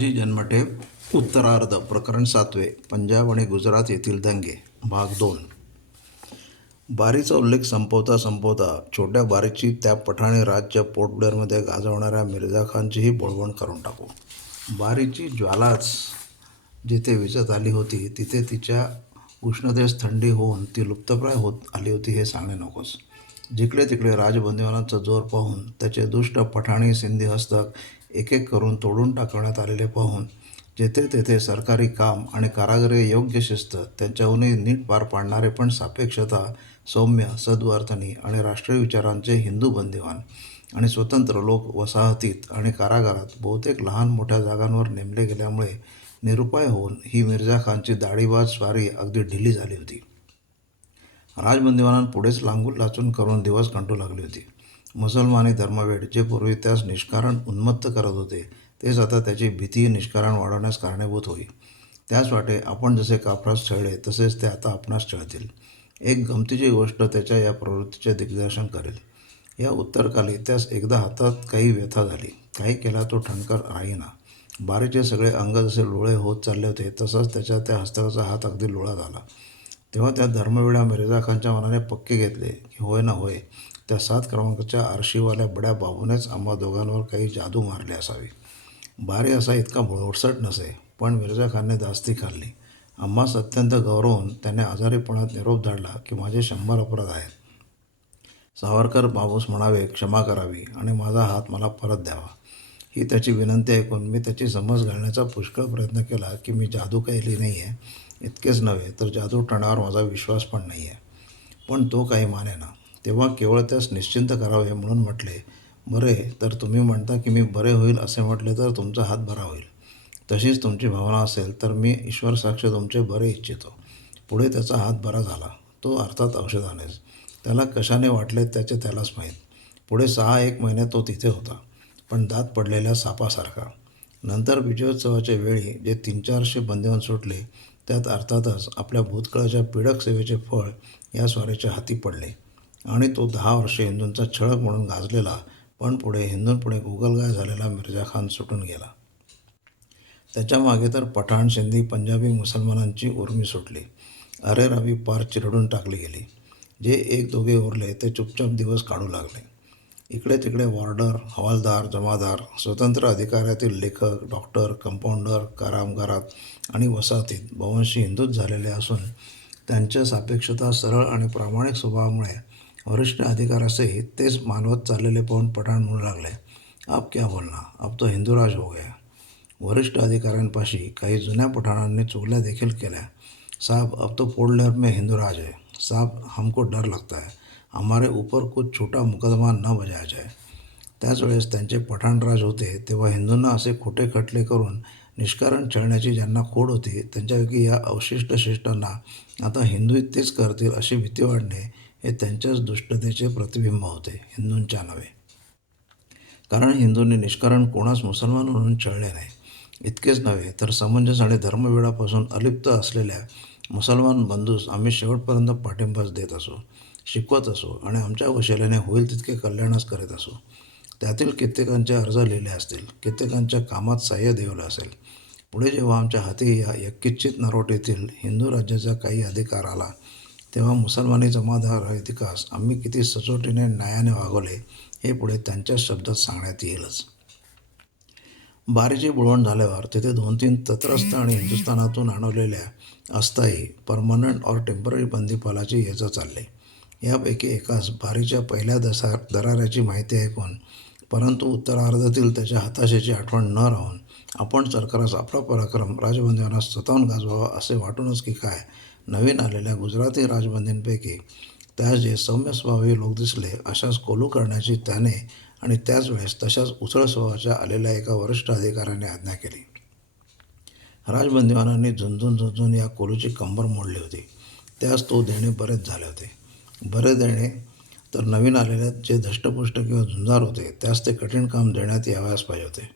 जी जन्मठेप उत्तरार्ध प्रकरण सातवे पंजाब आणि गुजरात येथील दंगे भाग दोन. बारीचा उल्लेख संपवता संपवता छोट्या बारीची त्या पठाणी राज्य पोर्टब्लेअरमध्ये गाजवणाऱ्या मिर्झा खानचीही बोळवण करून टाकू. बारीची ज्वालाच जिथे विजत आली होती तिथे तिच्या उष्णतेस थंडी होऊन ती लुप्तप्राय होत आली होती हे सांगणे नकोस. जिकडे तिकडे राजबंदीवानांचा जोर पाहून त्याचे दुष्ट पठाणी सिंधी हस्तक एक एक करून तोडून टाकण्यात आलेले पाहून जेथे तेथे सरकारी काम आणि कारागिरी योग्य शिस्त त्यांच्याहूनही नीट पार पाडणारे पण सापेक्षता सौम्य सद्वर्तनी आणि राष्ट्रीय विचारांचे हिंदू बंदिवान आणि स्वतंत्र लोक वसाहतीत आणि कारागारात बहुतेक लहान मोठ्या जागांवर नेमले गेल्यामुळे निरुपाय होऊन ही मिर्झा खानची दाढीबाज स्वारी अगदी ढिली झाली होती. राजबंदिवानांपुढेच लांगून लाचून करून दिवस कंटू लागली होती. मुसलमानी धर्मवेड जे पूर्वी त्यास निष्कारण उन्मत्त करत होते. तेच आता त्याची भीती निष्कारण वाढवण्यास कारणीभूत होई. त्याच वाटे आपण जसे कापडास छळले तसेच ते आता आपणास छळतील. एक गमतीची गोष्ट त्याच्या या प्रवृत्तीचे दिग्दर्शन करेल. या उत्तरकाली त्यास एकदा हातात काही व्यथा झाली. काही केला तो ठणकर राहीना बारीचे सगळे अंग जसे लोळे होत चालले होते तसाच त्याच्या त्या हस्तकाचा हात अगदी लोळा झाला तेव्हा त्या धर्मवेळा मिर्झा खानच्या मनाने पक्के घेतले की होय ना होय त्या सात क्रमांकाच्या आरशीवाल्या बड्या बाबूनेच आम्हा दोघांवर काही जादू मारली असावी. बारे असा इतका भोळसट नसे पण मिर्झा खानने दास्ती खाल्ली. आम्हास अत्यंत गौरवून त्याने आजारीपणात निरोप धाडला की माझे शंभर अपराध आहेत. सावरकर बाबूस म्हणावे क्षमा करावी आणि माझा हात मला परत द्यावा. ही त्याची विनंती ऐकून मी त्याची समज घालण्याचा पुष्कळ प्रयत्न केला की मी जादू केली नाही आहे इतकेच नव्हे तर जादू टणावर माझा विश्वास पण नाही आहे पण तो काही माने ना तेव्हा केवळ त्यास निश्चिंत करावे म्हणून म्हटले बरे तर तुम्ही म्हणता की मी बरे होईल असे म्हटले तर तुमचा हात बरा होईल. तशीच तुमची भावना असेल तर मी ईश्वर साक्ष तुमचे बरे इच्छितो. पुढे त्याचा हात बरा झाला. तो अर्थात औषधानेच. त्याला कशाने वाटले त्याचे त्यालाच माहीत. पुढे सहा एक महिने तो तिथे होता पण दात पडलेल्या सापासारखा. नंतर विजयोत्सवाच्या वेळी जे तीन चारशे बंदिवान सुटले त्यात अर्थातच आपल्या भूतकाळाच्या पीडक सेवेचे फळ या स्वारीच्या हाती पडले. आणि तो दहा वर्षे हिंदूंचा छळक म्हणून गाजलेला पण पुढे हिंदूंपुढे गुगलगाय झालेला मिर्झा खान सुटून गेला. त्याच्यामागे तर पठाण सिंधी पंजाबी मुसलमानांची उर्मी सुटली. अरे रवी पार चिरडून टाकली गेली. जे एक दोघे उरले ते चुपचाप दिवस काढू लागले. इकडे तिकडे वॉर्डर हवालदार जमादार स्वतंत्र अधिकाऱ्यातील लेखक डॉक्टर कंपाऊंडर कारामगारात आणि वसाहतीत बवंशी हिंदूच झालेले असून त्यांच्या सापेक्षता सरळ आणि प्रामाणिक स्वभावामुळे वरिष्ठ अधिकाऱ्यासही तेच मानवत चाललेले पाहून पठाण म्हणू लागले. आप क्या बोलना? अब तो हिंदूराज हो गया. वरिष्ठ अधिकाऱ्यांपाशी काही जुन्या पठाणांनी चुगल्या देखील केल्या. साहब अब तो पोर्ट में हिंदूराज है. साहब हमको डर लगता है. हमारे ऊपर कुछ छोटा मुकदमा न बजाया जाए. त्याच वेळेस त्यांचे पठाणराज होते तेव्हा हिंदूंना असे खोटे खटले करून निष्कारण छळण्याची ज्यांना खोड होती त्यांच्यापैकी या अवशिष्ट शिष्टांना आता हिंदू तेच करतील अशी भीती वाढणे हे त्यांच्याच दुष्टतेचे प्रतिबिंब होते हिंदूंच्या नव्हे. कारण हिंदूंनी निष्कारण कोणास मुसलमान म्हणून छळले नाही. इतकेच नव्हे तर समंजस आणि धर्मवेळापासून अलिप्त असलेल्या मुसलमान बंधूस आम्ही शेवटपर्यंत पाठिंबाच देत असो शिकवत असो आणि आमच्या वशिल्याने होईल तितके कल्याणच करीत असो. त्यातील कित्येकांचे अर्ज लिहिले असतील कित्येकांच्या कामात साह्य देवलं असेल. पुढे जेव्हा आमच्या हाती या यक्किच्चित नरोटेतील हिंदू राज्याचा काही अधिकार आला तेव्हा मुसलमानी जमादार इतिहास आम्ही किती सचोटीने न्यायाने वागवले हे पुढे त्यांच्याच शब्दात सांगण्यात येईलच. बारीची बुळवण झाल्यावर तिथे दोन तीन तत्रस्थ आणि हिंदुस्थानातून आणवलेल्या अस्थायी परमनंट और टेंपररी बंदीपालाची येचं चालले. यापैकी एकास बारीच्या पहिल्या दसा दराऱ्याची माहिती ऐकून परंतु उत्तरार्धातील त्याच्या हताशेची आठवण न राहून आपण सरकारास आपला पराक्रम राजबंदीवांना स्वतःहून गाजवावा असे वाटूनच की काय? नवीन आलेल्या गुजराती राजबंदींपैकी त्यास जे सौम्य स्वभावी लोक दिसले अशाच कोलू करण्याची त्याने आणि त्याच वेळेस तशाच उथळ स्वभावाच्या आलेल्या एका वरिष्ठ अधिकाऱ्याने आज्ञा केली. राजबंदीवानांनी झुंजून झुंजून या कोलूची कंबर मोडली होती. त्यास तो देणे बरेच झाले होते. बरे देणे तर नवीन आलेल्या जे धष्टपुष्ट किंवा झुंजार होते त्यास ते कठीण काम देण्यात यावयास पाहिजे होते.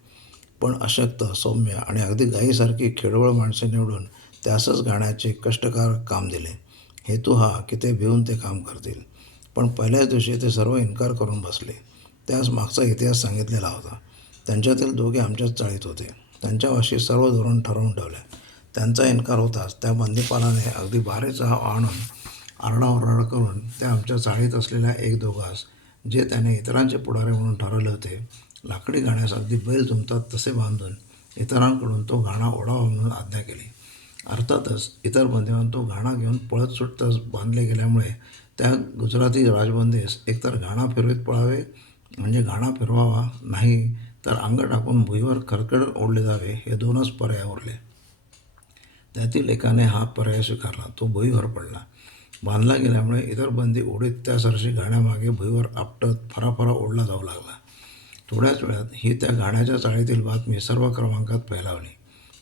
पण अशक्त सौम्य आणि अगदी गाईसारखी खेळवळ माणसे निवडून त्यासच गाण्याचे कष्टकार काम दिले. हेतू हा की ते भिवून ते काम करतील. पण पहिल्याच दिवशी ते सर्व इन्कार करून बसले. त्यास मागचा इतिहास सांगितलेला होता. त्यांच्यातील दोघे आमच्याच चाळीत होते. त्यांच्यावाशी सर्व धोरण ठरवून ठेवले. त्यांचा इन्कार होताच त्या बंदीपालाने अगदी बारेचा आणून आरडाओरड करून त्या आमच्या चाळीत असलेल्या एक दोघास जे त्याने इतरांचे पुढारे म्हणून ठरवले होते लाकडी गाण्यास अगदी बैल जुमतात तसे बांधून इतरांकडून तो गाणा ओढावा म्हणून आज्ञा केली. अर्थातच इतर बंदिवान तो घाणा घेऊन पळत सुटताच बांधले गेल्यामुळे त्या गुजराती राजबंदीस एकतर घाणा फिरवीत पळावे म्हणजे घाणा फिरवावा नाही तर अंग टाकून भुईवर खरकड ओढले जावे हे दोनच पर्याय उरले. त्यातील एकाने हा पर्याय स्वीकारला तो भुईवर पडला. बांधला गेल्यामुळे इतर बंदी ओढीत त्या सरशी घाण्यामागे भुईवर आपटत फराफरा ओढला जाऊ लागला. थोड्याच वेळात ही त्या घाण्याच्या चाळीतील बातमी सर्व क्रमांकात फैलावली.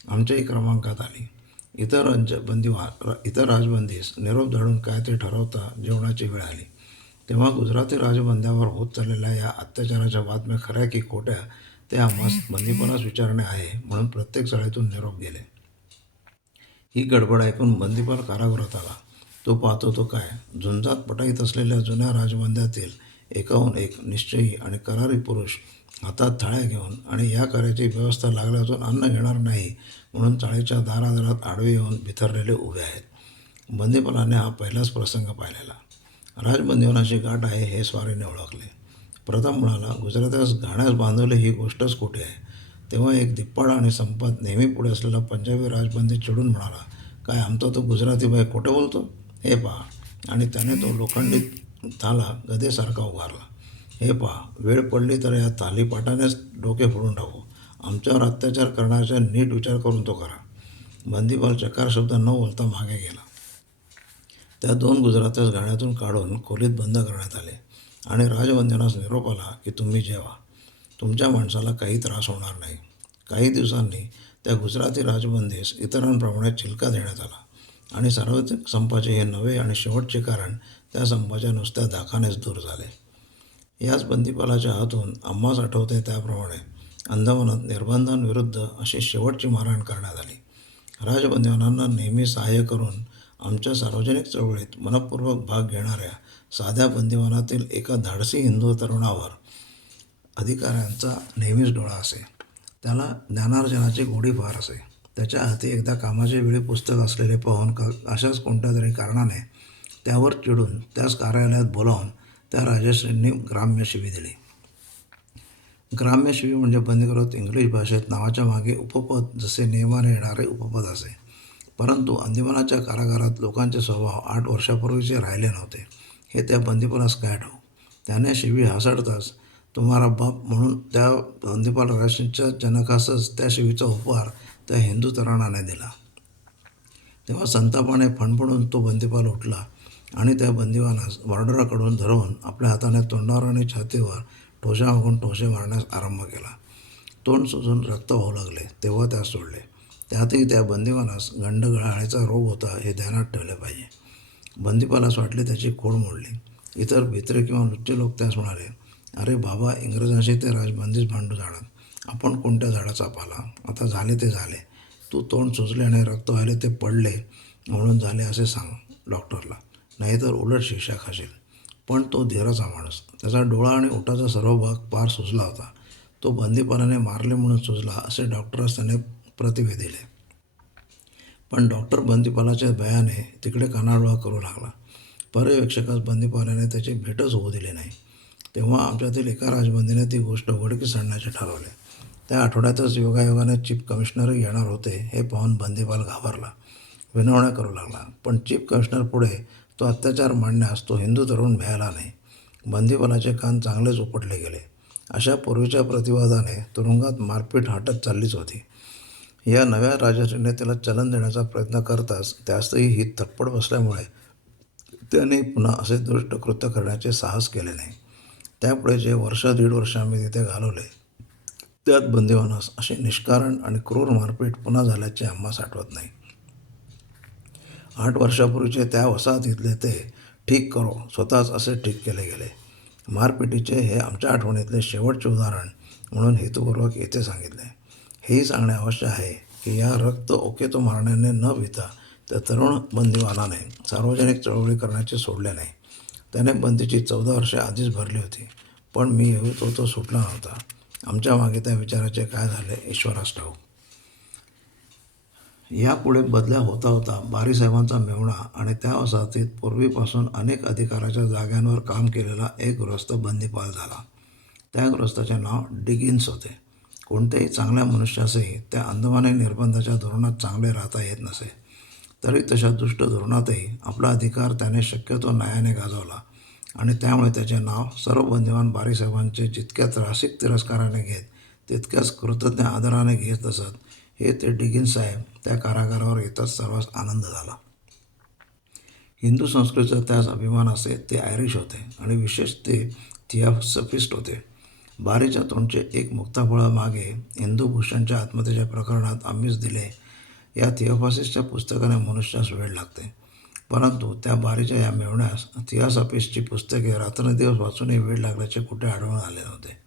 आमच्याही क्रमांकात आली. इतर राज बंदी इतर राजबंदीस निरोप धडून काय ते ठरवता जेवणाची वेळ आली. तेव्हा गुजराती राजबंद्यावर होत चाललेल्या या अत्याचाराच्या बातम्या खऱ्या की खोट्या ते आम्हास बंदीपणास विचारणे आहे म्हणून प्रत्येक शाळेतून निरोप गेले. ही गडबड ऐकून बंदीपाल कारागृहात आला. तो पाहतो तो काय? झुंजात पटाईत असलेल्या जुन्या राजबंद्यातील एकाहून एक निश्चयी आणि करारी पुरुष हातात थाळ्या घेऊन आणि या कार्याची व्यवस्था लागल्यातून अन्न घेणार नाही म्हणून चाळीच्या दारादारात आडवे येऊन भितरलेले उभे आहेत. बंदीपालाने हा पहिलाच प्रसंग पाहिलेला. राजबंदीवनाची गाठ आहे हे स्वारीने ओळखले. प्रथम म्हणाला गुजरात्यास घाण्यास बांधवले ही गोष्टच खोटी आहे? तेव्हा एक दिप्पाडा आणि संपत नेहमी पुढे असलेला पंजाबी राजबंदी चिडून म्हणाला काय आमचा तो गुजराती बाई खोटं बोलतो? हे पहा. आणि त्याने तो लोखंडी थाला गदेसारखा उभारला. हे पहा वेळ पडली तर या थालीपाटानेच डोके फोडून टाकू. आमच्यावर अत्याचार करण्याचा नीट विचार करून तो करा. बंदीपाल चकार शब्द न बोलता मागे गेला. त्या दोन गुजरातच गाण्यातून काढून खोलीत बंद करण्यात आले आणि राजवंदनास निरोप आला की तुम्ही जेवा. तुमच्या माणसाला काही त्रास होणार नाही. काही दिवसांनी त्या गुजराती राजबंदीस इतरांप्रमाणे चिलका देण्यात आला. आणि सार्वत्रिक संपाचे हे नवे आणि शेवटचे कारण त्या संपाच्या नुसत्या दाखानेच दूर झाले. याच बंदीपालाच्या हातून आम्हास आठवते त्याप्रमाणे. अंदमानात निर्बंधांविरुद्ध अशी शेवटची मारहाण करण्यात आली. राजबंदीवानांना नेहमी सहाय्य करून आमच्या सार्वजनिक चळवळीत मनपूर्वक भाग घेणाऱ्या साध्या बंदिवानातील एका धाडसी हिंदू तरुणावर अधिकाऱ्यांचा नेहमीच डोळा असे. त्याला ज्ञानार्जनाची गोडी फार असे. त्याच्या हाती एकदा कामाच्या वेळी पुस्तक असलेले पाहून का अशाच कोणत्या तरी कारणाने त्यावर चिडून त्याच कार्यालयात बोलावून त्या राजश्रींनी ग्राम्य शिवी दिली. ग्राम्य शिवी म्हणजे बंदीकृत इंग्लिश भाषेत नावाच्या मागे उपपद जसे नियमाने येणारे उपपद असे. परंतु अंदिमानाच्या कारागारात लोकांचे स्वभाव आठ वर्षापूर्वीचे राहिले नव्हते. हे त्या बंदीपणास काय ठाऊ हो. त्याने शिवी हासडताच तुम्हारा बाप म्हणून त्या बंदीपाल राशीच्या जनकासच त्या शिवीचा उपहार त्या हिंदू तरुणाने दिला. तेव्हा संतापाने फणफणून तो बंदीपाल उठला आणि त्या बंदिवानास बॉर्डराकडून धरवून आपल्या हाताने तोंडावर आणि छातीवर ठोशा मागून ठोसे मारण्यास आरंभ केला. तोंड सुजून रक्त वाहू लागले. तेव्हा त्यास सोडले. त्यातही त्या बंदिवानास गंडगळाळीचा रोग होता हे ध्यानात ठेवले पाहिजे. बंदीपालास वाटले त्याची खोड मोडली. इतर भित्रे किंवा नृत्य लोक त्यास म्हणाले अरे बाबा इंग्रजांशी ते राजबंदीच भांडू झाडात आपण कोणत्या झाडाचा पाला? आता झाले ते झाले. तू तोंड सुजले आणि रक्त व्हायले ते पडले. म्हणून झाले असे सांग डॉक्टरला. नाहीतर उलट शिक्षा खाशील. पण तो धीराचा माणूस. त्याचा डोळा आणि ओठाचा सर्व भाग पार सुजला होता. तो बंदीपालाने मारले म्हणून सुजला असे डॉक्टरस त्याने प्रतिभे दिले. पण डॉक्टर बंदीपालाच्या भयाने तिकडे कानाडोळा करू लागला. पर्यवेक्षकास बंदीपालाने त्याची भेटच होऊ दिली नाही. तेव्हा आमच्यातील एका राजबंदीने ती गोष्ट उघडकीस आणण्याचे ठरवले. त्या आठवड्यातच योगायोगाने चीफ कमिशनर येणार होते हे पाहून बंदीपाल घाबरला. विनवण्या करू लागला. पण चीफ कमिशनर पुढे तो अत्याचार मांडण्यास तो हिंदू तरुण भ्यायला नाही. बंदीपणाचे कान चांगलेच उपटले गेले. अशा पूर्वीच्या प्रतिवादाने तुरुंगात मारपीट हटत चाललीच होती. या नव्या राजश्रीने चलन देण्याचा प्रयत्न करताच त्यासही ही थप्पड बसल्यामुळे त्याने पुन्हा असे दुष्ट कृत्य करण्याचे साहस केले नाही. त्यापुढे जे वर्ष दीड वर्ष आम्ही तिथे घालवले त्यात बंदिवानास अशी निष्कारण आणि क्रूर मारपीट पुन्हा झाल्याचे आम्हास आठवत नाही. आठ वर्षापूर्वीचे त्या वसाहतीतले ते ठीक करो स्वतःच असे ठीक केले गेले. मारपिटीचे हे आमच्या आठवणीतले शेवटचे उदाहरण म्हणून हेतुपूर्वक येथे सांगितले. हेही सांगणे आवश्यक आहे की या रक्त ओकेतो मारण्याने न भिता त्या तरुण बंदीवानाने सार्वजनिक चळवळी करण्याचे सोडले नाही. त्याने बंदीची चौदा वर्षे आधीच भरली होती पण मी येऊ तो तो सुटला नव्हता. आमच्या मागे त्या विचाराचे काय झाले ईश्वरास ठाऊ यापुढे बदल्या होता होता बारीसाहेबांचा मेवणा आणि त्या वसाहतीत पूर्वीपासून अनेक अधिकाराच्या जागांवर काम केलेला एक गृहस्थ बंदीपाल झाला. त्या गृहस्थाचे नाव डिगिन्स होते. कोणत्याही चांगल्या मनुष्यासही त्या अंदमानी निर्बंधाच्या धोरणात चांगले राहता येत नसे. तरी तशा दुष्ट धोरणातही आपला अधिकार त्याने शक्यतो न्यायाने गाजवला आणि त्यामुळे त्याचे नाव सर्व बंदिवान बारीसाहेबांचे जितक्या त्रासिक तिरस्काराने घेत तितक्याच कृतज्ञ आदराने घेत असत हे ते डिगिन्स साहेब त्या कारागारावर येताच सर्वांस आनंद झाला. हिंदू संस्कृतीचा त्यास अभिमान असे ते आयरिश होते आणि विशेष ते थियासफिस्ट होते. बारीच्या तोंडचे एक मुक्ताफळा मागे हिंदू भूषणच्या आत्महत्येच्या प्रकरणात आम्हीच दिले. या थिओफासिसच्या पुस्तकाने मनुष्यास वेळ लागते. परंतु त्या बारीच्या या मिळवण्यास थियासफिसची पुस्तके रात्रंदिवस वाचूनही वेळ लागल्याचे कुठे आढळून आले नव्हते.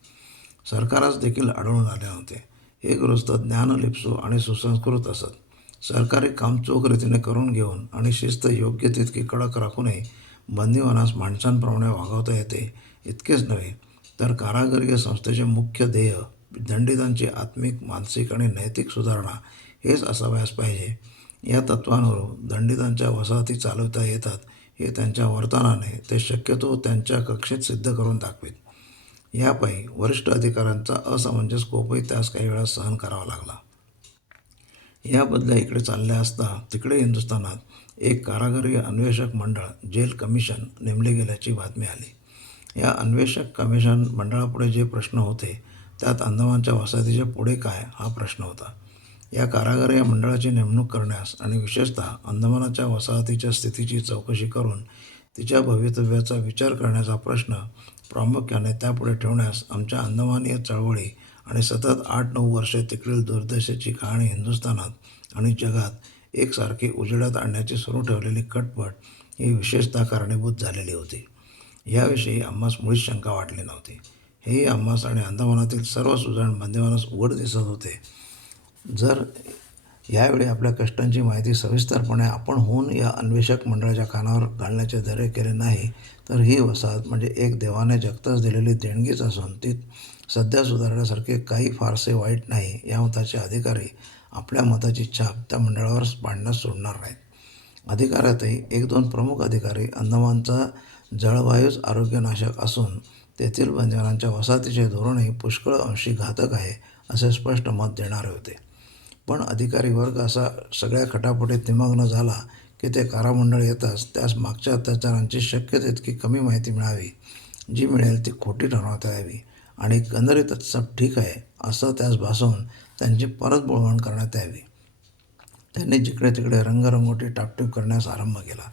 सरकारास देखील आढळून आले नव्हते. हे गृहस्थ ज्ञानलिप्सू आणि सुसंस्कृत असत. सरकारी काम चोख रीतीने करून घेऊन आणि शिस्त योग्य तितकी कडक राखूनही बंदीवनास माणसांप्रमाणे वागवता येते इतकेच नव्हे तर कारागिरी संस्थेचे मुख्य ध्येय दंडितांची आत्मिक मानसिक आणि नैतिक सुधारणा हेच असावयास पाहिजे. या तत्वांवरून दंडितांच्या वसाहती चालवता येतात हे त्यांच्या वर्तनाने ते शक्यतो त्यांच्या कक्षेत सिद्ध करून दाखवीत. यापायी वरिष्ठ अधिकाऱ्यांचा असमंजस कोपही त्यास काही वेळा सहन करावा लागला. या बदल्या इकडे चालल्या असता तिकडे हिंदुस्थानात एक कारागृह अन्वेषक मंडळ जेल कमिशन नेमले गेल्याची बातमी आली. या अन्वेषक कमिशन मंडळापुढे जे प्रश्न होते त्यात अंदमानच्या वसाहतीच्या पुढे काय हा प्रश्न होता. या कारागार या मंडळाची नेमणूक करण्यास आणि विशेषतः अंदमानाच्या वसाहतीच्या स्थितीची चौकशी करून तिच्या भवितव्याचा विचार करण्याचा प्रश्न प्रामुख्याने त्यापुढे ठेवण्यास आमच्या अंदमानीय चळवळी आणि सतत आठ नऊ वर्षे तिकडील दुर्दशेची कहाणी हिंदुस्थानात आणि जगात एकसारखी उजेडात आणण्याची सुरू ठेवलेली कटपट ही विशेषतः कारणीभूत झालेली होती. याविषयी आम्हास मुळीच शंका वाटली नव्हती. हेही आम्हास आणि अंदमानातील सर्व सुजाण बंदिवानास उघड दिसत होते. जर यावेळी आपल्या कष्टांची माहिती सविस्तरपणे आपण होऊन या अन्वेषक मंडळाच्या कानावर घालण्याचे धैर्य केले नाही तर ही वसाहत म्हणजे एक देवाने जगताच दिलेली देणगीच असून ती सध्या सुधारण्यासारखे काही फारसे वाईट नाही या मताचे अधिकारी आपल्या मताची छाप त्या मंडळावर पाडण्यास सोडणार नाहीत. अधिकारातही एक दोन प्रमुख अधिकारी अंदमानचा जळवायूच आरोग्यनाशक असून तेथील बंदिवानांच्या वसाहतीचे धोरणही पुष्कळ अंशी घातक आहे असे स्पष्ट मत देणारे होते. पण अधिकारी वर्ग असा सगळ्या खटापटीत निमग्न झाला की ते कारामंडळ येताच त्यास मागच्या अत्याचारांची शक्य तितकी कमी माहिती मिळावी. जी मिळेल ती खोटी ठरवता यावी. आणि एकंदरीत सब ठीक आहे असं त्यास भासवून त्यांची परत बोळवण करण्यात यावी. त्यांनी जिकडे तिकडे रंगरंगोटी टापटीप करण्यास आरंभ केला.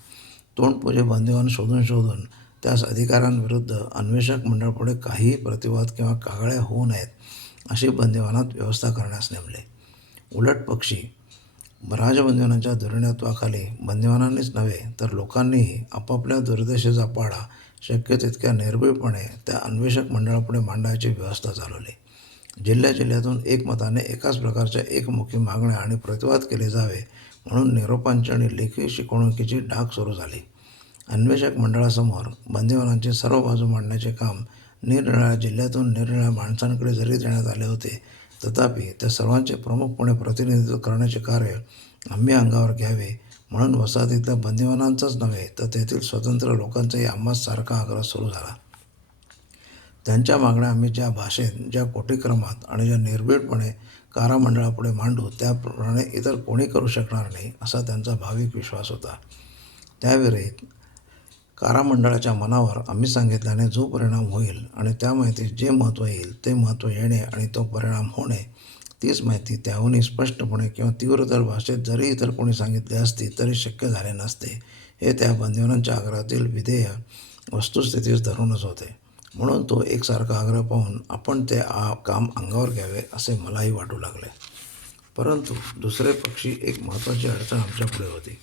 तोंडपुजे बंदिवान शोधून शोधून त्यास अधिकाऱ्यांविरुद्ध अन्वेषक मंडळपुढे काहीही प्रतिवाद किंवा कागळ्या होऊ नयेत अशी बंदिवानात व्यवस्था करण्यास नेमले. उलट पक्षी. राजबंदिवानाच्या दुर्णत्वाखाली बंदिवानांनीच नव्हे तर लोकांनीही आपापल्या दुर्दशेचा पाडा शक्य तितक्या निर्भीळपणे त्या अन्वेषक मंडळापुढे मांडायची व्यवस्था चालवली. जिल्ह्या जिल्ह्यातून एकमताने एकाच प्रकारच्या एकमुखी मागण्या आणि प्रतिवाद केले जावे म्हणून निरोपांची आणि लेखी शिकवणुकीची डाग सुरू झाली. अन्वेषक मंडळासमोर बंदिवानांची सर्व बाजू मांडण्याचे काम निरनिळ्या जिल्ह्यातून निरनिळ्या माणसांकडे जरी देण्यात आले होते तथापि त्या सर्वांचे प्रमुखपणे प्रतिनिधित्व करण्याचे कार्य आम्ही अंगावर घ्यावे म्हणून वसाहतीतल्या बंदिवानांचाच नव्हे तर तेथील स्वतंत्र लोकांचाही आम्हास सारखा आग्रह सुरू झाला. त्यांच्या मागण्या आम्ही ज्या भाषेत ज्या कोटीक्रमात आणि ज्या निर्भीडपणे कारामंडळापुढे मांडू त्याप्रमाणे इतर कोणी करू शकणार नाही असा त्यांचा भाविक विश्वास होता. त्यावेळी कारामंडळाच्या मनावर आम्ही सांगितल्याने जो परिणाम होईल आणि त्या माहितीत जे महत्त्व येईल ते महत्त्व येणे आणि तो परिणाम होणे तीच माहिती त्याहूनही स्पष्टपणे किंवा तीव्रतर भाषेत जरी इतर कोणी सांगितले असती तरी शक्य झाले नसते. हे त्या बंदिवानांच्या आग्रहातील विधेय वस्तुस्थितीस धरूनच होते. म्हणून तो एकसारखा आग्रह पाहून आपण ते आ काम अंगावर घ्यावे असे मलाही वाटू लागले. परंतु दुसरे पक्षी एक महत्त्वाची अडचण आमच्यापुढे होती.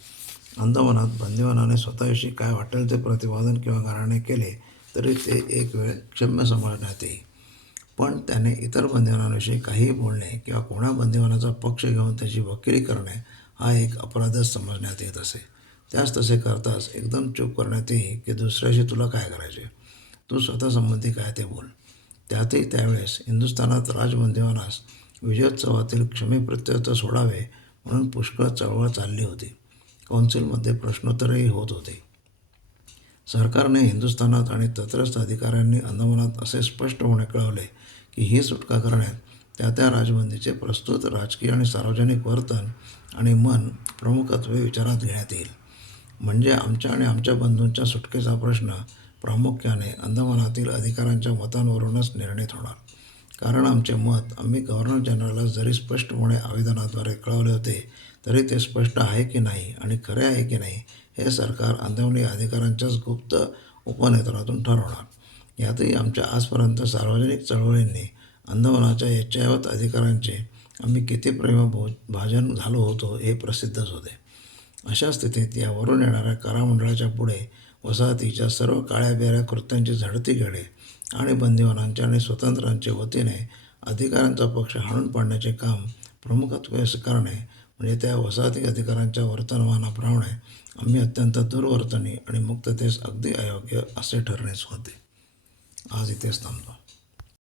अंदमानात बंदिवानाने स्वतःविषयी काय वाटेल ते प्रतिपादन किंवा गाराणे केले तरी ते एक वेळ क्षम्य समजण्यात येईल. पण त्याने इतर बंदिवानांविषयी काहीही बोलणे किंवा कोणा बंदिवानाचा पक्ष घेऊन त्याची वकिली करणे हा एक अपराधच समजण्यात येत असे. त्यास तसे करताच एकदम चूप करण्यात येई की दुसऱ्याशी तुला काय करायचे? तू स्वतःसंबंधी काय ते बोल. त्यातही त्यावेळेस हिंदुस्थानात राजबंदिवानास विजयोत्सवातील क्षमी सोडावे म्हणून पुष्कळ चळवळ चालली होती. कौन्सिलमध्ये प्रश्नोत्तरही होत होते. सरकारने हिंदुस्थानात आणि तत्रस्थ अधिकाऱ्यांनी अंदमानात असे स्पष्ट होणे कळवले की ही सुटका करण्यात त्या त्या राजबंदीचे प्रस्तुत राजकीय आणि सार्वजनिक वर्तन आणि मन प्रमुखत्वे विचारात घेण्यात येईल. म्हणजे आमच्या आणि आमच्या बंधूंच्या सुटकेचा प्रश्न प्रामुख्याने अंदमानातील अधिकाऱ्यांच्या मतांवरूनच निर्णित होणार. कारण आमचे मत आम्ही गव्हर्नर जनरलला जरी स्पष्टपणे आवेदनाद्वारे कळवले होते तरी ते स्पष्ट आहे की नाही आणि खरे आहे की नाही हे सरकार अंदमानी अधिकाऱ्यांच्याच गुप्त उपनेत्रातून ठरवणार. यातही आमच्या आजपर्यंत सार्वजनिक चळवळींनी अंदमानाच्या याच्यावत अधिकाऱ्यांचे आम्ही किती प्रेमभो भाजन झालो होतो हे प्रसिद्धच होते. अशा स्थितीत या वरून येणाऱ्या करामंडळाच्या पुढे वसाहतीच्या सर्व काळ्या बेऱ्या कृत्यांची झडती घेणे आणि बंदिवानांच्या आणि स्वतंत्रांच्या वतीने अधिकाऱ्यांचा पक्ष हाणून पाडण्याचे काम प्रमुखत्वे करणे म्हणजे त्या वसाहती अधिकाऱ्यांच्या वर्तनमानाप्रमाणे आम्ही अत्यंत दुर्वर्तनी आणि मुक्ततेस अगदी अयोग्य असे ठरणेच होते. आज इथेच थांबतो